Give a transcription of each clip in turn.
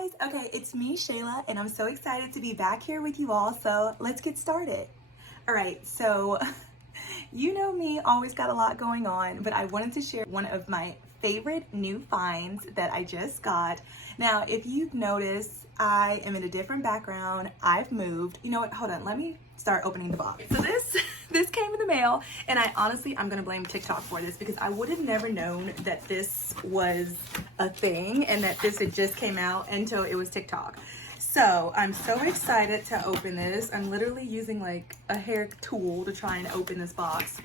guys. Okay, it's me, Shayla, and I'm so excited to be back here with you all, so let's get started. All right, so you know me, always got a lot going on, but I wanted to share one of my favorite new finds that I just got. Now, if you've noticed, I am in a different background. I've moved. You know what? Hold on. Let me start opening the box. So this came in the mail, and I'm gonna blame TikTok for this because I would have never known that this was a thing and that this had just came out until it was TikTok. So I'm so excited to open this. I'm literally using like a hair tool to try and open this box.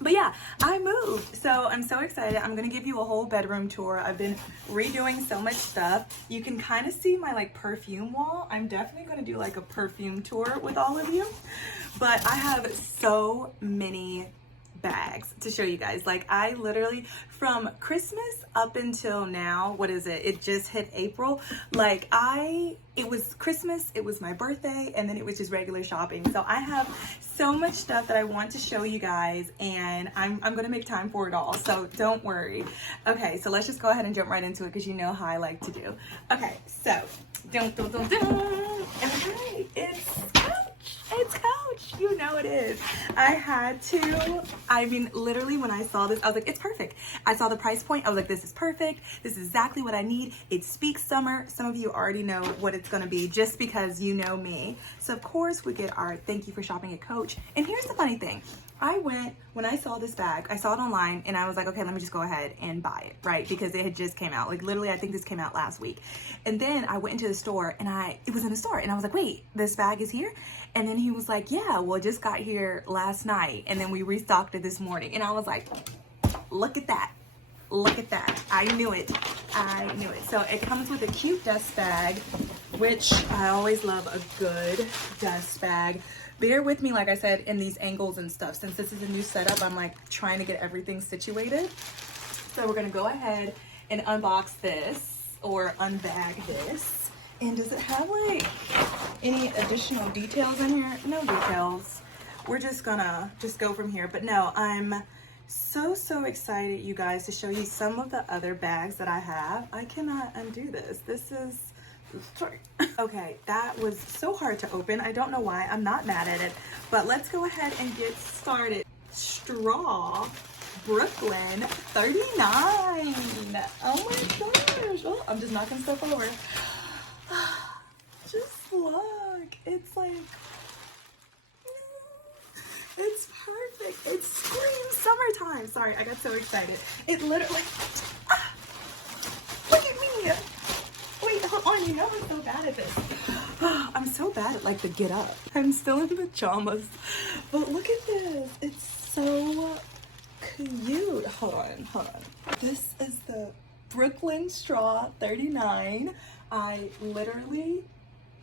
But yeah, I moved, so I'm so excited. I'm gonna give you a whole bedroom tour. I've been redoing so much stuff. You can kind of see my like perfume wall. I'm definitely gonna do like a perfume tour with all of you. But I have so many bags to show you guys. Like I literally, from Christmas up until now, what is it? It just hit April. Like it was Christmas, it was my birthday, and then it was just regular shopping. So I have so much stuff that I want to show you guys, and I'm gonna make time for it all, so don't worry. Okay, so let's just go ahead and jump right into it because you know how I like to do. Okay, so okay, it's Coach, you know it is. I mean, literally when I saw this, I was like, it's perfect. I saw the price point, I was like, this is perfect. This is exactly what I need. It speaks summer. Some of you already know what it's gonna be just because you know me. So of course we get our thank you for shopping at Coach. And here's the funny thing. When I saw this bag, I saw it online and I was like, okay, let me just go ahead and buy it, right? Because it had just came out. Like literally, I think this came out last week. And then I went into the store and it was in the store and I was like, wait, this bag is here? And then he was like, yeah, well, it just got here last night. And then we restocked it this morning. And I was like, look at that. Look at that. I knew it. I knew it. So it comes with a cute dust bag, which I always love a good dust bag. Bear with me, like I said, in these angles and stuff. Since this is a new setup, I'm like trying to get everything situated. So we're gonna go ahead and unbox this or unbag this. And does it have like any additional details in here? No details. We're just gonna go from here. But no, I'm so excited, you guys, to show you some of the other bags that I have. I cannot undo this. This is, sorry. Okay, that was so hard to open. I don't know why. I'm not mad at it, but let's go ahead and get started. Straw Brooklyn 39. Oh my gosh. Oh, I'm just knocking stuff over. Just look. It's like, it's perfect. It screams summertime. Sorry, I got so excited. It literally, look at me. Wait, hold on. You know I'm so bad at this. I'm so bad at like the get up. I'm still in pajamas. But look at this. It's so cute. Hold on. This is the Brooklyn Straw 39.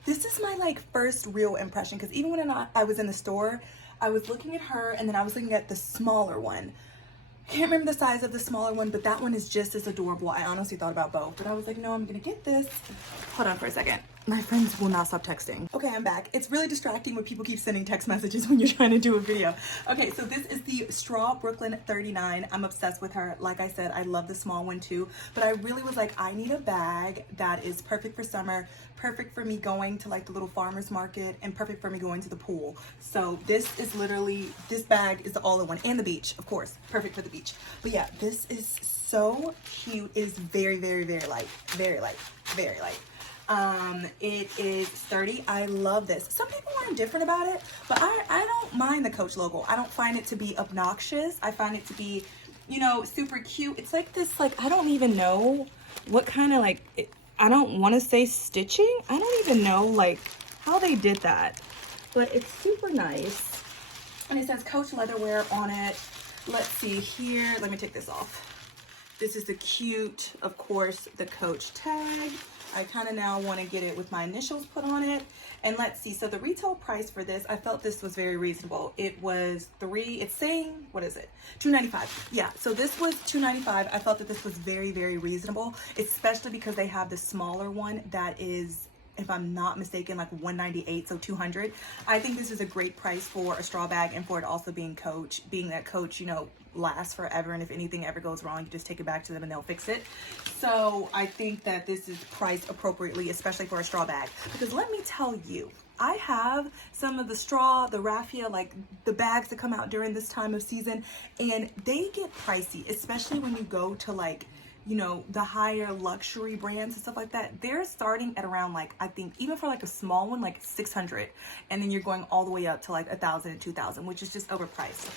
This is my like first real impression, because even when I was in the store, I was looking at her and then I was looking at the smaller one. I can't remember the size of the smaller one, but that one is just as adorable. I honestly thought about both, but I was like, no, I'm gonna get this. Hold on for a second. My friends will not stop texting. Okay, I'm back. It's really distracting when people keep sending text messages when you're trying to do a video. Okay, so this is the Straw Brooklyn 39. I'm obsessed with her. Like I said, I love the small one too, but I really was like, I need a bag that is perfect for summer, perfect for me going to like the little farmer's market, and perfect for me going to the pool. So this bag is the all-in-one, and the beach, of course, perfect for the beach. But yeah, this is so cute. It is very light, very light. It is sturdy. I love this. Some people are indifferent about it, but I don't mind the Coach logo. I don't find it to be obnoxious. I find it to be, you know, super cute. It's like this, like, I don't even know what kind of like, I don't want to say stitching. I don't even know like how they did that, but it's super nice. And it says Coach Leatherwear on it. Let's see here. Let me take this off. This is the cute, of course, the Coach tag. I kind of now want to get it with my initials put on it. And let's see, so the retail price for this, I felt this was very reasonable. It was it's saying, what is it? $2.95. Yeah, so this was $2.95. I felt that this was very reasonable, especially because they have the smaller one that is, if I'm not mistaken, like $198, so $200. I think this is a great price for a straw bag, and for it also being Coach, being that Coach, you know, last forever, and if anything ever goes wrong, you just take it back to them and they'll fix it. So I think that this is priced appropriately, especially for a straw bag, because let me tell you, I have some of the straw, the raffia, like the bags that come out during this time of season, and they get pricey, especially when you go to like, you know, the higher luxury brands and stuff like that. They're starting at around like, I think even for like a small one, like 600, and then you're going all the way up to like 1,000 and 2,000, which is just overpriced.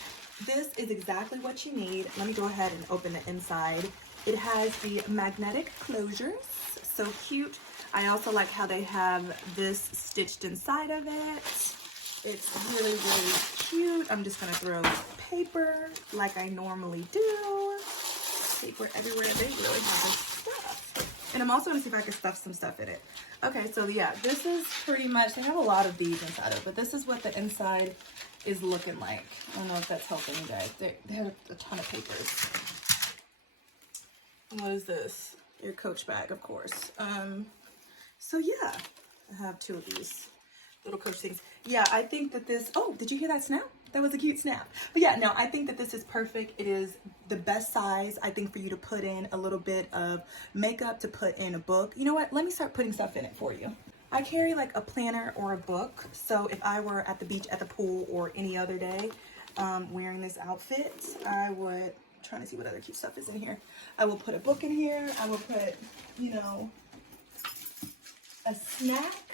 This is exactly what you need. Let me go ahead and open the inside. It has the magnetic closures, so cute. I also like how they have this stitched inside of it. It's really, really cute. I'm just gonna throw paper like I normally do. Paper everywhere. They really have this stuff. And I'm also gonna see if I can stuff some stuff in it. Okay, so yeah, this is pretty much, they have a lot of these inside of it, but this is what the inside is looking like. I don't know if that's helping you guys. They have a ton of papers. What is this? Your Coach bag, of course. So yeah, I have 2 of these little Coach things. Yeah, I think that this, oh, did you hear that snap? That was a cute snap. But yeah, no, I think that this is perfect. It is the best size, I think, for you to put in a little bit of makeup, to put in a book. You know what? Let me start putting stuff in it for you. I carry like a planner or a book. So if I were at the beach, at the pool, or any other day wearing this outfit, I would, trying to see what other cute stuff is in here. I will put a book in here. I will put, you know, a snack.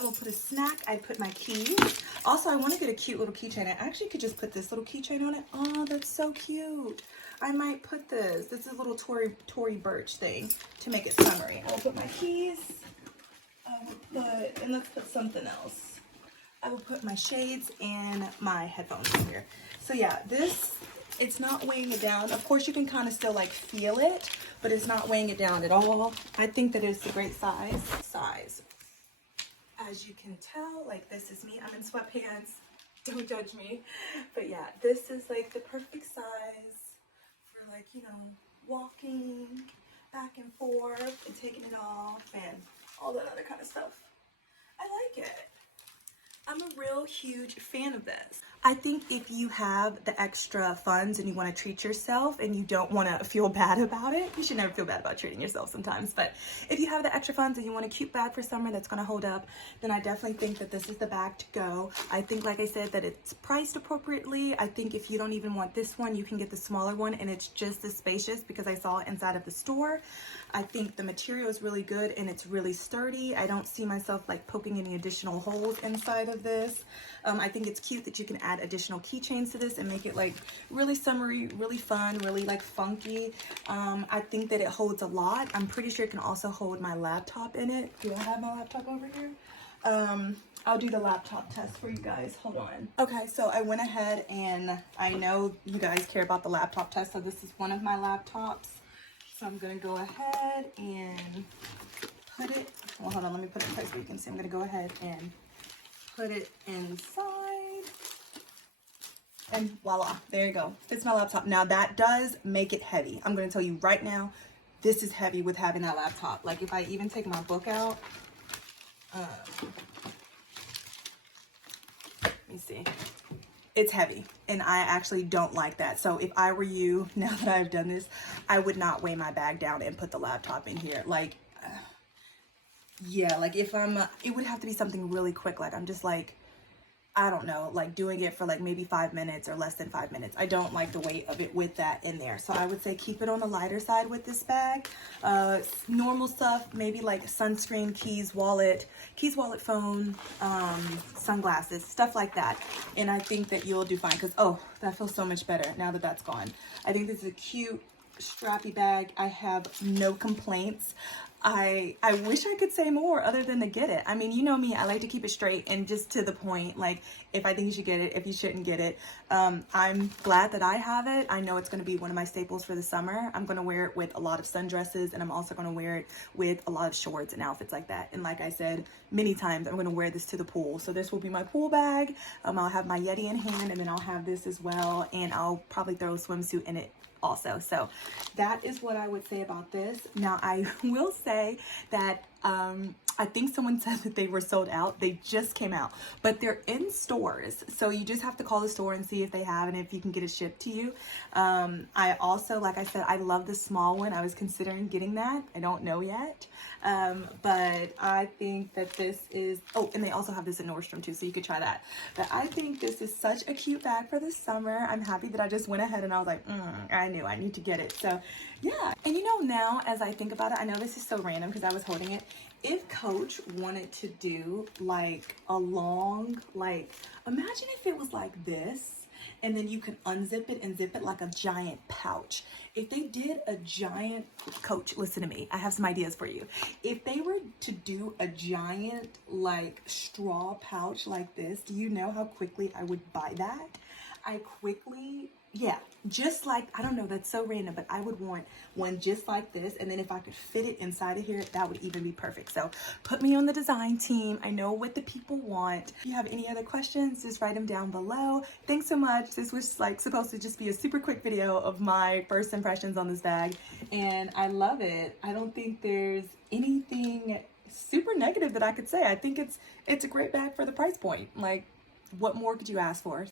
I will put a snack. I put my keys. Also, I want to get a cute little keychain. I actually could just put this little keychain on it. Oh, that's so cute. I might put this. This is a little Tory Burch thing to make it summery. I will put my keys. I will put, and let's put something else. I will put my shades and my headphones in here. So yeah, this, it's not weighing it down. Of course, you can kind of still like feel it, but it's not weighing it down at all. I think that it's a great size. As you can tell, like, this is me. I'm in sweatpants. Don't judge me. But yeah, this is like the perfect size for, like, you know, walking back and forth and taking it off and all that other kind of stuff. I like it. I'm a real huge fan of this. I think if you have the extra funds and you want to treat yourself and you don't want to feel bad about it, you should never feel bad about treating yourself sometimes, but if you have the extra funds and you want a cute bag for summer that's going to hold up, then I definitely think that this is the bag to go. I think, like I said, that it's priced appropriately. I think if you don't even want this one, you can get the smaller one, and it's just as spacious because I saw it inside of the store. I think the material is really good and it's really sturdy. I don't see myself like poking any additional holes inside of this. I think it's cute that you can add additional keychains to this and make it like really summery, really fun, really like funky. I think that it holds a lot. I'm pretty sure it can also hold my laptop in it. Do I have my laptop over here? I'll do the laptop test for you guys. Hold on. Okay, so I went ahead, and I know you guys care about the laptop test, so this is one of my laptops. So I'm gonna go ahead and put it, well, hold on, let me put it in place so you can see. I'm gonna go ahead and put it inside, and voila, there you go. Fits my laptop. Now that does make it heavy. I'm gonna tell you right now, this is heavy with having that laptop. Like if I even take my book out, let me see. It's heavy, and I actually don't like that. So if I were you, now that I've done this, I would not weigh my bag down and put the laptop in here. Like, yeah, like if it would have to be something really quick. Like I'm just like, I don't know, like doing it for like maybe 5 minutes or less than 5 minutes. I don't like the weight of it with that in there. So I would say keep it on the lighter side with this bag. Normal stuff, maybe like sunscreen, keys, wallet, phone, sunglasses, stuff like that. And I think that you'll do fine because, oh, that feels so much better now that that's gone. I think this is a cute, strappy bag. I have no complaints. I wish I could say more other than to get it. I mean, you know me, I like to keep it straight and just to the point. Like, if I think you should get it, if you shouldn't get it. I'm glad that I have it. I know it's going to be one of my staples for the summer. I'm going to wear it with a lot of sundresses, and I'm also going to wear it with a lot of shorts and outfits like that. And like I said many times, I'm going to wear this to the pool. So this will be my pool bag. I'll have my Yeti in hand, and then I'll have this as well, and I'll probably throw a swimsuit in it also. So that is what I would say about this. Now I will say that I think someone said that they were sold out. They just came out, but they're in stores. So you just have to call the store and see if they have and if you can get it shipped to you. I also, like I said, I love the small one. I was considering getting that. I don't know yet. But I think that this is, oh, and they also have this at Nordstrom too, so you could try that. But I think this is such a cute bag for the summer. I'm happy that I just went ahead and I was like, I knew I need to get it. So yeah. And you know, now as I think about it, I know this is so random because I was holding it. If Coach wanted to do like a long, like, imagine if it was like this, and then you can unzip it and zip it like a giant pouch. If they did a giant, Coach, listen to me, I have some ideas for you. If they were to do a giant like straw pouch like this, do you know how quickly I would buy that? Yeah, just like, I don't know, that's so random, but I would want one just like this. And then if I could fit it inside of here, that would even be perfect. So put me on the design team. I know what the people want. If you have any other questions, just write them down below. Thanks so much. This was like supposed to just be a super quick video of my first impressions on this bag. And I love it. I don't think there's anything super negative that I could say. I think it's a great bag for the price point. Like, what more could you ask for?